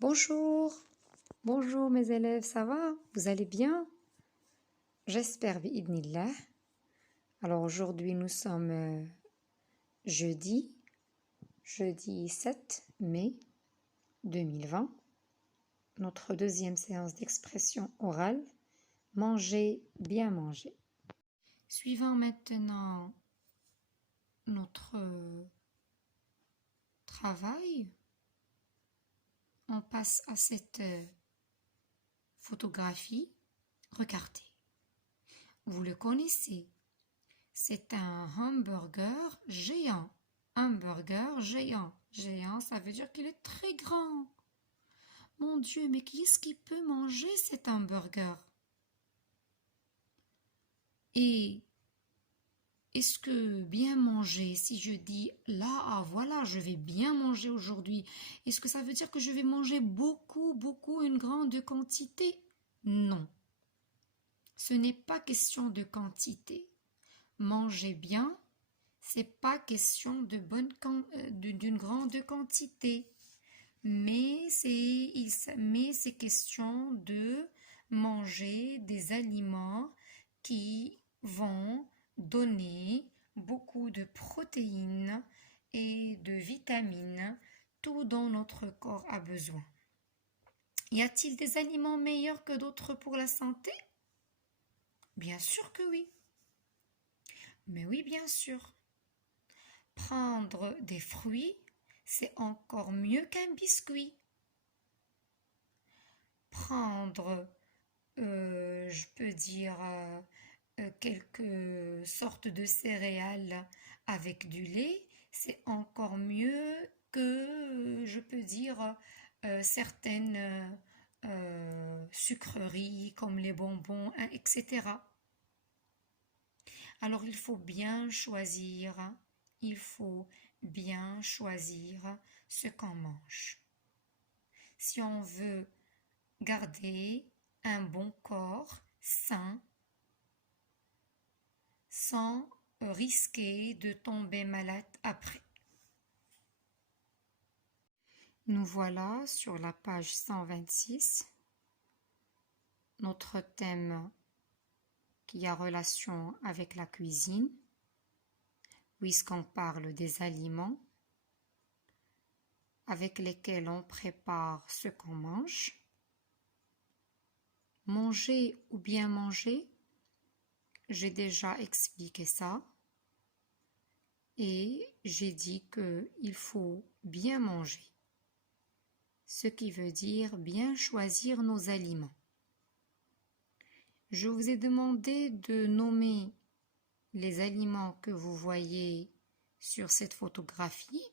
Bonjour, bonjour mes élèves, ça va? Vous allez bien? J'espère, bi'idnillah. Alors aujourd'hui nous sommes jeudi 7 mai 2020. Notre deuxième séance d'expression orale, manger, bien manger. Suivant maintenant notre travail, on passe à cette photographie. Regardez, vous le connaissez, c'est un hamburger géant. Hamburger géant. Géant, ça veut dire qu'il est très grand. Mon Dieu, mais qui est-ce qui peut manger cet hamburger? Et est-ce que bien manger, si je dis là, ah voilà, je vais bien manger aujourd'hui, est-ce que ça veut dire que je vais manger beaucoup, une grande quantité? Non. Ce n'est pas question de quantité. Manger bien, c'est pas question d'une grande quantité, mais c'est question de manger des aliments qui vont donner beaucoup de protéines et de vitamines, tout dont notre corps a besoin. Y a-t-il des aliments meilleurs que d'autres pour la santé? Bien sûr que oui. Mais oui, bien sûr. Prendre des fruits, c'est encore mieux qu'un biscuit. Prendre, je peux dire, quelques sortes de céréales avec du lait, c'est encore mieux que, je peux dire, certaines sucreries comme les bonbons, hein, etc. Alors il faut bien choisir, il faut bien choisir ce qu'on mange. Si on veut garder un bon corps sain, sans risquer de tomber malade après. Nous voilà sur la page 126, notre thème qui a relation avec la cuisine, puisqu'on parle des aliments avec lesquels on prépare ce qu'on mange. Manger ou bien manger, j'ai déjà expliqué ça et j'ai dit qu'il faut bien manger, ce qui veut dire bien choisir nos aliments. Je vous ai demandé de nommer les aliments que vous voyez sur cette photographie.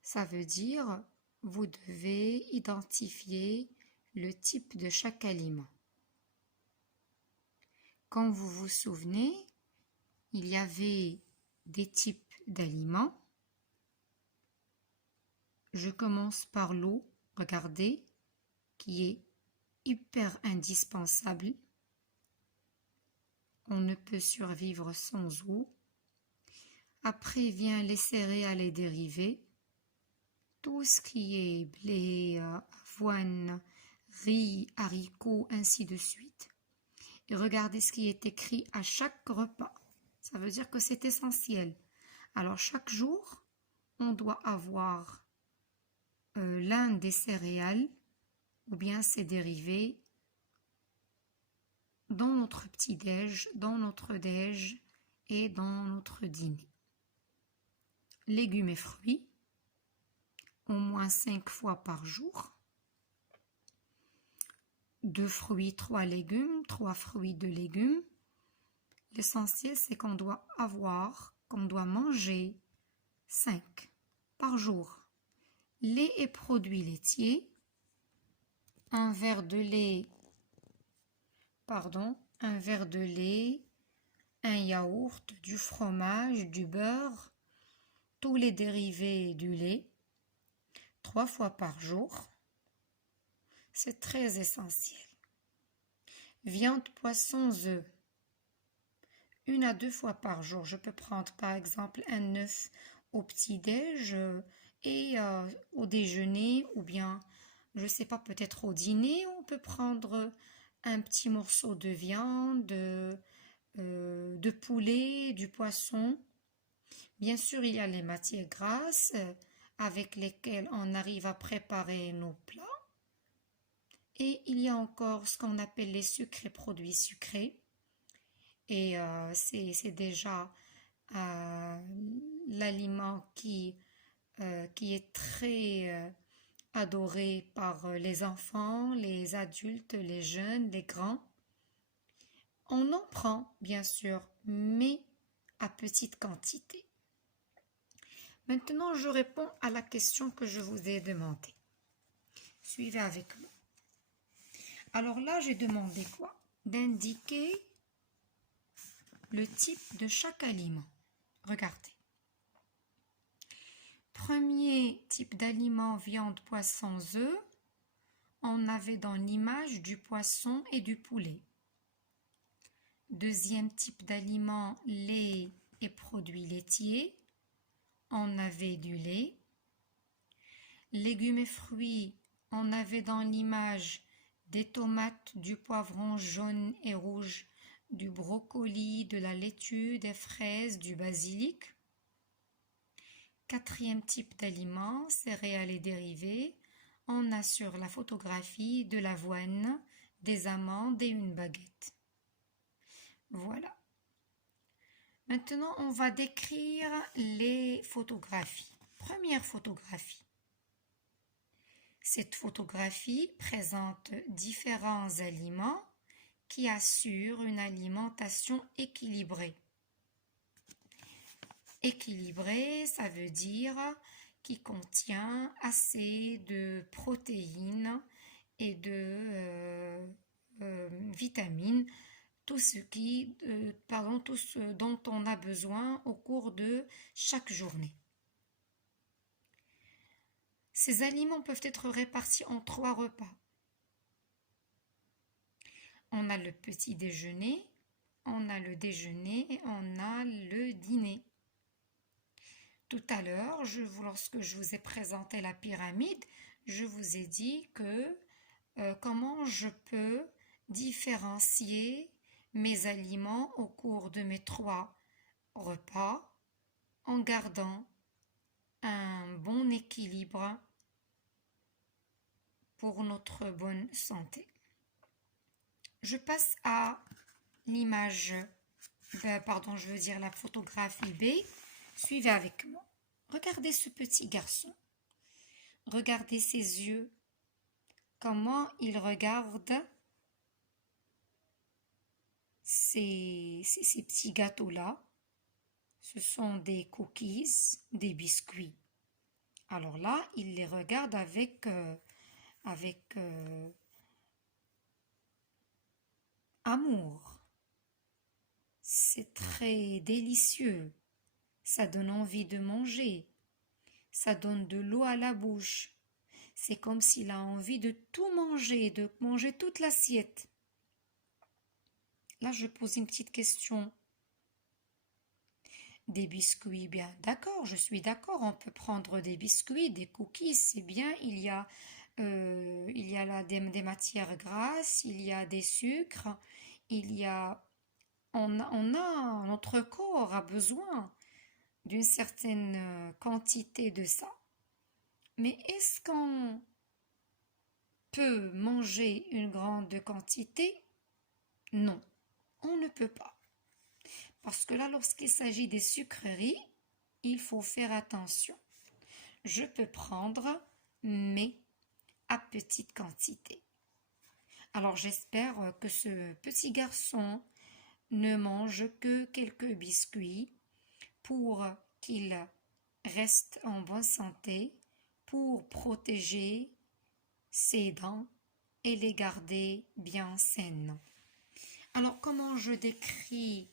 Ça veut dire vous devez identifier le type de chaque aliment. Quand vous vous souvenez, il y avait des types d'aliments. Je commence par l'eau, regardez, qui est hyper indispensable. On ne peut survivre sans eau. Après vient les céréales et dérivés, tout ce qui est blé, avoine, riz, haricots, ainsi de suite. Et regardez ce qui est écrit à chaque repas. Ça veut dire que c'est essentiel. Alors chaque jour, on doit avoir l'un des céréales ou bien ses dérivés dans notre petit-déj, dans notre déj et dans notre dîner. Légumes et fruits, au moins 5 fois par jour. 2 fruits, 3 légumes, 3 fruits, 2 légumes. L'essentiel, c'est qu'on doit manger 5 par jour. Lait et produits laitiers, un verre de lait, un yaourt, du fromage, du beurre, tous les dérivés du lait, 3 fois par jour. C'est très essentiel. Viande, poisson, œufs, 1 à 2 fois par jour. Je peux prendre par exemple un œuf au petit-déj Et au déjeuner, ou bien, je ne sais pas, peut-être au dîner, on peut prendre un petit morceau de viande, de poulet, du poisson. Bien sûr, il y a les matières grasses avec lesquelles on arrive à préparer nos plats. Et il y a encore ce qu'on appelle les sucres et produits sucrés. Et c'est déjà euh, l'aliment qui est très adoré par les enfants, les adultes, les jeunes, les grands. On en prend, bien sûr, mais à petite quantité. Maintenant, je réponds à la question que je vous ai demandée. Suivez avec moi. Alors là, j'ai demandé quoi? D'indiquer le type de chaque aliment. Regardez. Premier type d'aliment, viande, poisson, œufs. On avait dans l'image du poisson et du poulet. Deuxième type d'aliment, lait et produits laitiers. On avait du lait. Légumes et fruits, on avait dans l'image des tomates, du poivron jaune et rouge, du brocoli, de la laitue, des fraises, du basilic. Quatrième type d'aliment, céréales et dérivés. On a sur la photographie de l'avoine, des amandes et une baguette. Voilà. Maintenant, on va décrire les photographies. Première photographie. Cette photographie présente différents aliments qui assurent une alimentation équilibrée. Équilibré, ça veut dire qui contient assez de protéines et de vitamines, tout ce dont on a besoin au cours de chaque journée. Ces aliments peuvent être répartis en 3 repas. On a le petit déjeuner, on a le déjeuner et on a le dîner. Tout à l'heure, lorsque je vous ai présenté la pyramide, je vous ai dit comment je peux différencier mes aliments au cours de mes 3 repas en gardant un bon équilibre pour notre bonne santé. Je passe à l'image, la photographie B. Suivez avec moi. Regardez ce petit garçon. Regardez ses yeux. Comment il regarde ces petits gâteaux-là. Ce sont des cookies, des biscuits. Alors là, il les regarde avec amour. C'est très délicieux. Ça donne envie de manger. Ça donne de l'eau à la bouche. C'est comme s'il a envie de tout manger, de manger toute l'assiette. Là, je pose une petite question. Des biscuits, bien d'accord, je suis d'accord, on peut prendre des biscuits, des cookies, c'est bien, il y a là des matières grasses, il y a des sucres, notre corps a besoin d'une certaine quantité de ça. Mais est-ce qu'on peut manger une grande quantité? Non, on ne peut pas. Parce que là, lorsqu'il s'agit des sucreries, il faut faire attention. Je peux prendre, mais à petite quantité. Alors j'espère que ce petit garçon ne mange que quelques biscuits pour qu'il reste en bonne santé, pour protéger ses dents et les garder bien saines. Alors comment je décris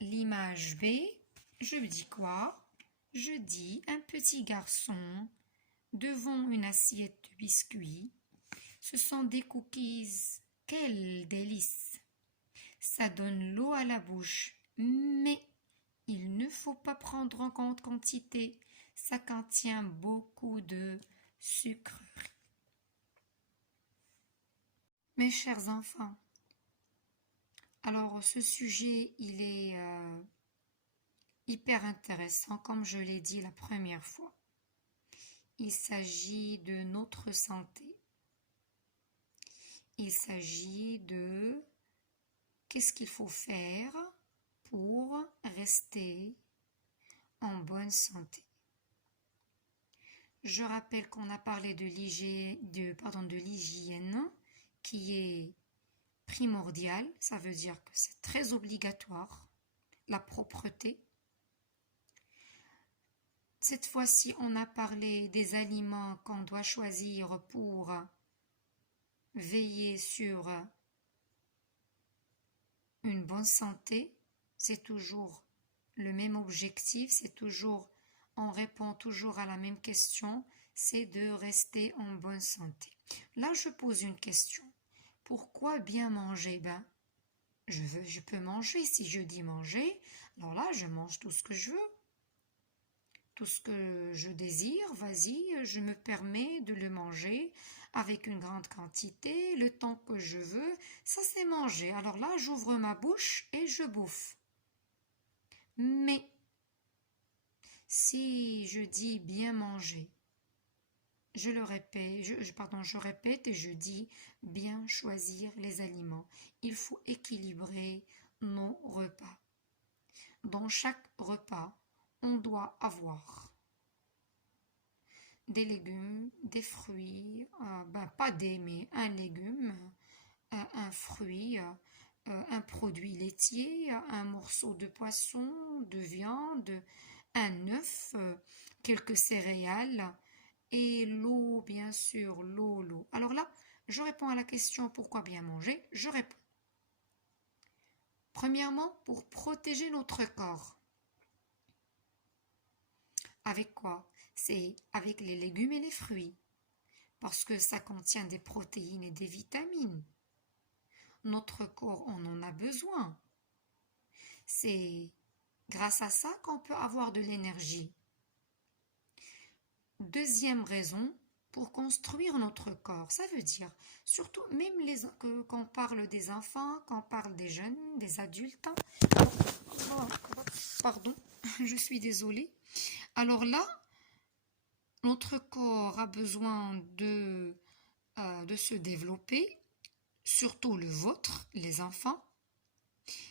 l'image B? Je dis quoi? Je dis un petit garçon devant une assiette de biscuits. Ce sont des cookies. Quel délice! Ça donne l'eau à la bouche, mais il ne faut pas prendre en compte quantité. ça contient beaucoup de sucre. Mes chers enfants, alors ce sujet, il est hyper intéressant, comme je l'ai dit la première fois. Il s'agit de notre santé. Il s'agit de qu'est-ce qu'il faut faire pour rester en bonne santé. Je rappelle qu'on a parlé de l'hygiène qui est primordiale, ça veut dire que c'est très obligatoire, la propreté. Cette fois-ci, on a parlé des aliments qu'on doit choisir pour veiller sur une bonne santé. C'est toujours le même objectif, on répond toujours à la même question, c'est de rester en bonne santé. Là, je pose une question. Pourquoi bien manger? Je peux manger. Si je dis manger, alors là, je mange tout ce que je veux. Tout ce que je désire, vas-y, je me permets de le manger avec une grande quantité, le temps que je veux, ça c'est manger. Alors là, j'ouvre ma bouche et je bouffe. Mais si je dis bien manger, je répète et je dis bien choisir les aliments. Il faut équilibrer nos repas. Dans chaque repas, on doit avoir des légumes, des fruits, mais un légume, un fruit, un produit laitier, un morceau de poisson, de viande, un œuf, quelques céréales et l'eau, bien sûr, l'eau. Alors là, je réponds à la question pourquoi bien manger, je réponds. Premièrement, pour protéger notre corps. Avec quoi? C'est avec les légumes et les fruits, parce que ça contient des protéines et des vitamines. Notre corps en a besoin. C'est grâce à ça qu'on peut avoir de l'énergie. Deuxième raison, pour construire notre corps. Ça veut dire, surtout même quand on parle des enfants, quand on parle des jeunes, des adultes. Pardon, je suis désolée. Alors là, notre corps a besoin de se développer, surtout le vôtre, les enfants.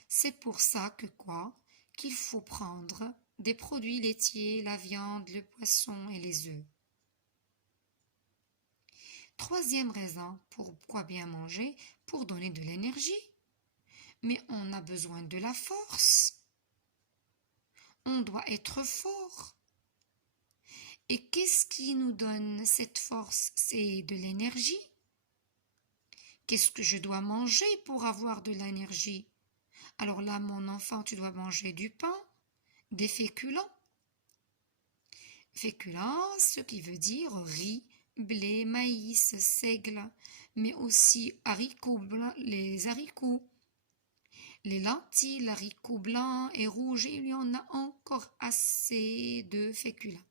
C'est pour ça qu'il faut prendre des produits laitiers, la viande, le poisson et les œufs. Troisième raison, pourquoi bien manger? Pour donner de l'énergie. Mais on a besoin de la force. On doit être fort. Et qu'est-ce qui nous donne cette force? C'est de l'énergie. Qu'est-ce que je dois manger pour avoir de l'énergie? Alors là, mon enfant, tu dois manger du pain, des féculents. Féculents, ce qui veut dire riz, blé, maïs, seigle, mais aussi haricots blancs, les haricots, les lentilles, haricots blancs et rouges, il y en a encore assez de féculents.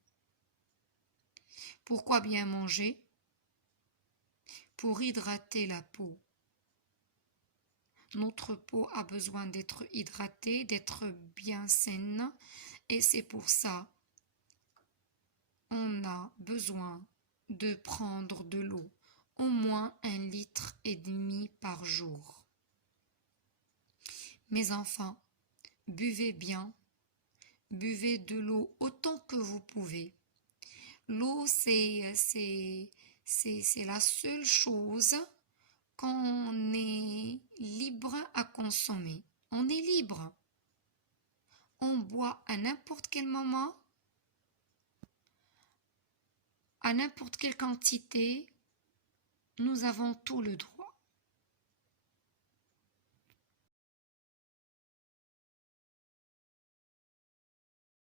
Pourquoi bien manger? Pour hydrater la peau. Notre peau a besoin d'être hydratée, d'être bien saine, et c'est pour ça on a besoin de prendre de l'eau, au moins 1,5 litre par jour. Mes enfants, buvez bien, buvez de l'eau autant que vous pouvez. L'eau, c'est la seule chose qu'on est libre à consommer. On est libre. On boit à n'importe quel moment, à n'importe quelle quantité, nous avons tout le droit.